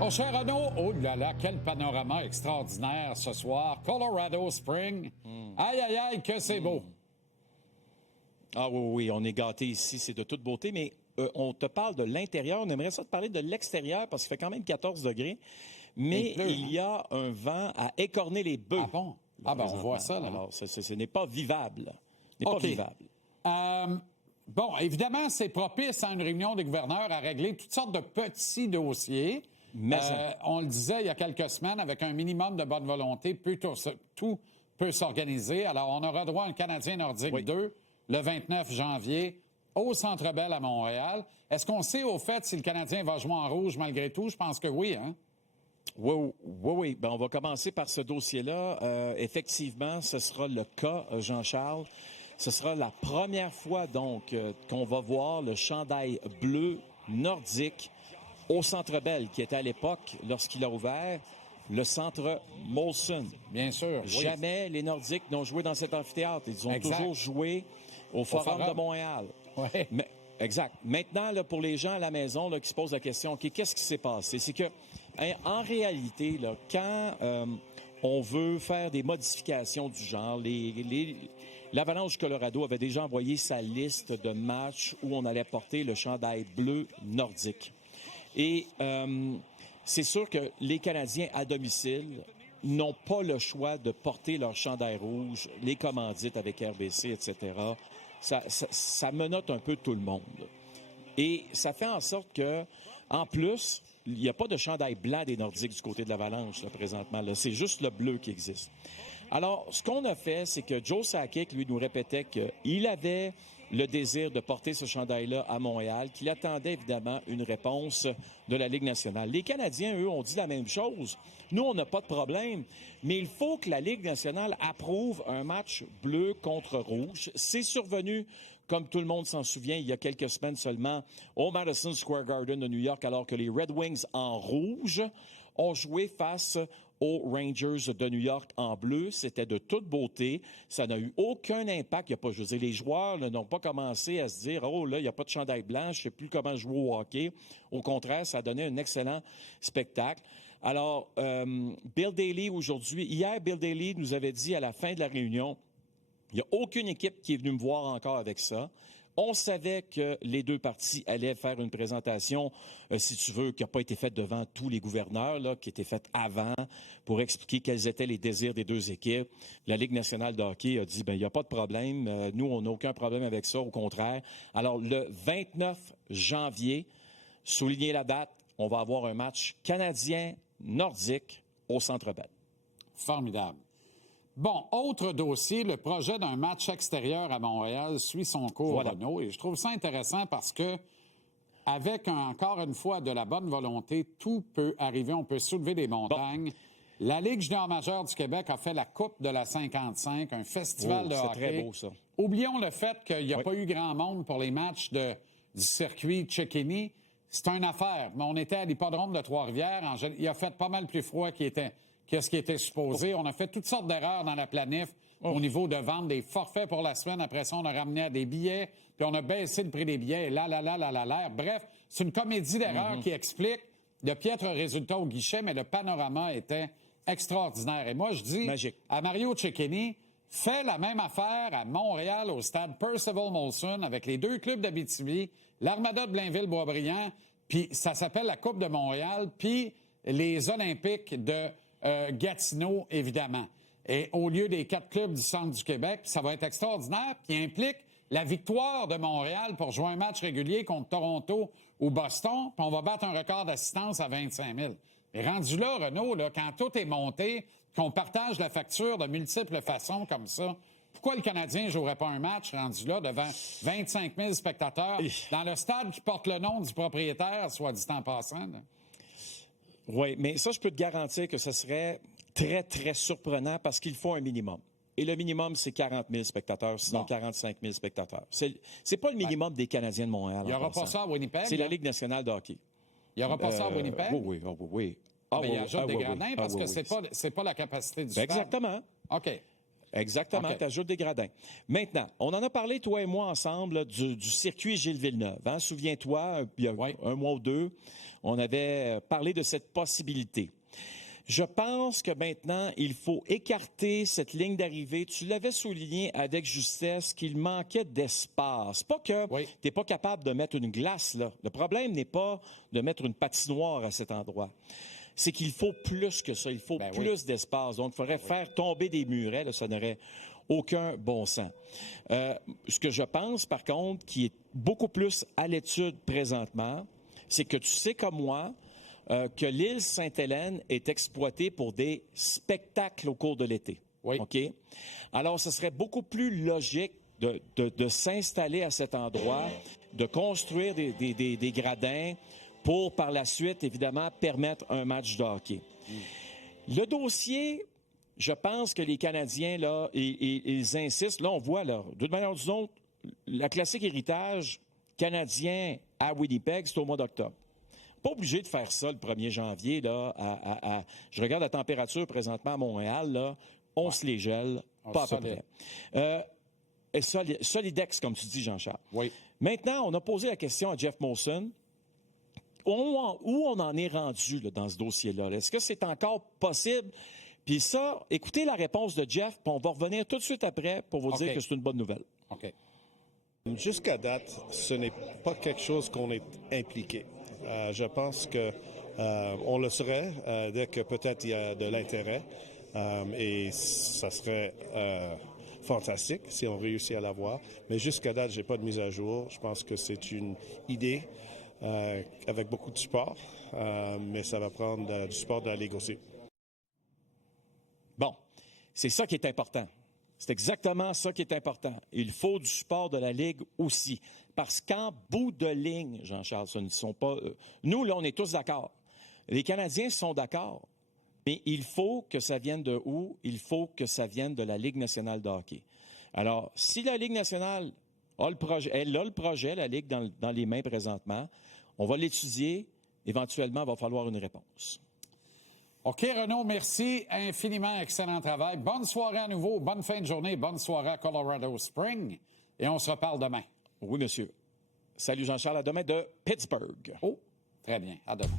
Mon cher Renaud, oh là là, quel panorama extraordinaire ce soir. Colorado Spring. Aïe, aïe, aïe, que c'est beau. Ah oui, on est gâtés ici, c'est de toute beauté, mais on te parle de l'intérieur. On aimerait ça te parler de l'extérieur parce qu'il fait quand même 14 degrés. Mais il y a un vent à écorner les bœufs. Ah bon? Ah ben, on voit ça, là. Alors, ce n'est pas vivable. Ce n'est pas vivable. Bon, évidemment, c'est propice à une réunion des gouverneurs à régler toutes sortes de petits dossiers. On le disait il y a quelques semaines, avec un minimum de bonne volonté, tout peut s'organiser. Alors, on aura droit à un Canadien nordique 2 le 29 janvier au Centre Bell à Montréal. Est-ce qu'on sait au fait si le Canadien va jouer en rouge malgré tout? Je pense que oui, hein? Oui. Ben, on va commencer par ce dossier-là. Effectivement, ce sera le cas, Jean-Charles. Ce sera la première fois, donc, qu'on va voir le chandail bleu nordique au Centre Bell, qui était à l'époque, lorsqu'il a ouvert, le Centre Molson. Bien sûr, oui. Jamais les Nordiques n'ont joué dans cet amphithéâtre. Ils ont toujours joué au Forum de Montréal. Ouais. Exact. Maintenant, là, pour les gens à la maison là, qui se posent la question, OK, qu'est-ce qui s'est passé? C'est que, en réalité, là, quand on veut faire des modifications du genre, l'Avalanche du Colorado avait déjà envoyé sa liste de matchs où on allait porter le chandail bleu nordique. Et c'est sûr que les Canadiens à domicile n'ont pas le choix de porter leur chandail rouge, les commandites avec RBC, etc. Ça menotte un peu tout le monde. Et ça fait en sorte que, en plus, il n'y a pas de chandail blanc des Nordiques du côté de l'Avalanche, là, présentement. Là. C'est juste le bleu qui existe. Alors, ce qu'on a fait, c'est que Joe Sakic, lui, nous répétait qu'il avait le désir de porter ce chandail-là à Montréal, qu'il attendait évidemment une réponse de la Ligue nationale. Les Canadiens, eux, ont dit la même chose. Nous, on n'a pas de problème, mais il faut que la Ligue nationale approuve un match bleu contre rouge. C'est survenu, comme tout le monde s'en souvient, il y a quelques semaines seulement, au Madison Square Garden de New York, alors que les Red Wings en rouge ont joué face aux Rangers de New York en bleu. C'était de toute beauté. Ça n'a eu aucun impact. Il y a pas, je veux dire, les joueurs n'ont pas commencé à se dire « Oh, là, il n'y a pas de chandail blanc, je ne sais plus comment jouer au hockey. » Au contraire, ça a donné un excellent spectacle. Alors, Bill Daly aujourd'hui, hier, Bill Daly nous avait dit à la fin de la réunion, il n'y a aucune équipe qui est venue me voir encore avec ça. On savait que les deux parties allaient faire une présentation, si tu veux, qui n'a pas été faite devant tous les gouverneurs, là, qui était faite avant, pour expliquer quels étaient les désirs des deux équipes. La Ligue nationale de hockey a dit, il n'y a pas de problème. Nous, on n'a aucun problème avec ça, au contraire. Alors, le 29 janvier, soulignez la date, on va avoir un match canadien-nordique au Centre Bell. Formidable. Bon, autre dossier, le projet d'un match extérieur à Montréal suit son cours, Renaud, et je trouve ça intéressant parce que, avec encore une fois de la bonne volonté, tout peut arriver, on peut soulever des montagnes. Bon. La Ligue junior majeure du Québec a fait la Coupe de la 55, un festival de hockey. C'est très beau, ça. Oublions le fait qu'il n'y a pas eu grand monde pour les matchs du circuit Chickeny. C'est une affaire, mais on était à l'hippodrome de Trois-Rivières. Il a fait pas mal plus froid qu'est-ce qui était supposé. On a fait toutes sortes d'erreurs dans la planif au niveau de vente des forfaits pour la semaine. Après ça, on a ramené à des billets, puis on a baissé le prix des billets, et là. Bref, c'est une comédie d'erreurs qui explique de piètres résultats au guichet, mais le panorama était extraordinaire. Et moi, je dis à Mario Cecchini, fais la même affaire à Montréal, au stade Percival Molson, avec les deux clubs d'Abitibi, l'Armada de Blainville-Boisbriand, puis ça s'appelle la Coupe de Montréal, puis les Olympiques de Gatineau, évidemment. Et au lieu des 4 clubs du centre du Québec, ça va être extraordinaire, qui implique la victoire de Montréal pour jouer un match régulier contre Toronto ou Boston, puis on va battre un record d'assistance à 25 000. Et rendu là, Renaud, là, quand tout est monté, qu'on partage la facture de multiples façons comme ça, pourquoi le Canadien ne jouerait pas un match rendu là devant 25 000 spectateurs dans le stade qui porte le nom du propriétaire, soit dit en passant, là? Oui, mais ça, je peux te garantir que ce serait très, très surprenant parce qu'il faut un minimum. Et le minimum, c'est 40 000 spectateurs, sinon 45 000 spectateurs. C'est pas le minimum des Canadiens de Montréal. Il n'y aura pas ça à Winnipeg. C'est la Ligue nationale de hockey. Il n'y aura pas ça à Winnipeg? Oui. Mais il ajoute des gradins parce que c'est pas la capacité du stade. Exactement. OK. Exactement, OK. tu ajoutes des gradins. Maintenant, on en a parlé, toi et moi, ensemble, là, du circuit Gilles Villeneuve. Hein? Souviens-toi, il y a un mois ou deux, on avait parlé de cette possibilité. Je pense que maintenant, il faut écarter cette ligne d'arrivée. Tu l'avais souligné avec justesse qu'il manquait d'espace. Pas que tu n'es pas capable de mettre une glace, là. Le problème n'est pas de mettre une patinoire à cet endroit. C'est qu'il faut plus que ça. Il faut plus d'espace. Donc, il faudrait faire tomber des murets. Là, ça n'aurait aucun bon sens. Ce que je pense, par contre, qui est beaucoup plus à l'étude présentement, c'est que tu sais comme moi que l'île Sainte-Hélène est exploitée pour des spectacles au cours de l'été. OK? Alors, ce serait beaucoup plus logique de s'installer à cet endroit, de construire des gradins pour, par la suite, évidemment, permettre un match de hockey. Le dossier, je pense que les Canadiens, là, ils insistent. Là, on voit, là, d'une manière ou d'une autre, la classique héritage canadien à Winnipeg, c'est au mois d'octobre. Pas obligé de faire ça le 1er janvier. Là, je regarde la température présentement à Montréal. Là, on se les gèle, pas à peu près. Et Solidex, comme tu dis, Jean-Charles. Oui. Maintenant, on a posé la question à Jeff Molson. Où on en est rendu là, dans ce dossier-là? Est-ce que c'est encore possible? Puis ça, écoutez la réponse de Jeff, puis on va revenir tout de suite après pour vous dire que c'est une bonne nouvelle. OK. Jusqu'à date, ce n'est pas quelque chose qu'on est impliqué. Je pense que on le serait dès que peut-être il y a de l'intérêt et ça serait fantastique si on réussit à l'avoir. Mais jusqu'à date, j'ai pas de mise à jour. Je pense que c'est une idée avec beaucoup de support, mais ça va prendre du support de la Ligue aussi. Bon, c'est ça qui est important. C'est exactement ça qui est important. Il faut du support de la Ligue aussi. Parce qu'en bout de ligne, Jean-Charles, ce ne sont pas... nous, là, on est tous d'accord. Les Canadiens sont d'accord. Mais il faut que ça vienne de où? Il faut que ça vienne de la Ligue nationale de hockey. Alors, si la Ligue nationale a le projet, elle a le projet, la Ligue, dans les mains présentement, on va l'étudier. Éventuellement, il va falloir une réponse. OK, Renaud, merci infiniment. Excellent travail. Bonne soirée à nouveau. Bonne fin de journée. Bonne soirée à Colorado Springs. Et on se reparle demain. Oui, monsieur. Salut Jean-Charles. À demain de Pittsburgh. Oh, très bien. À demain.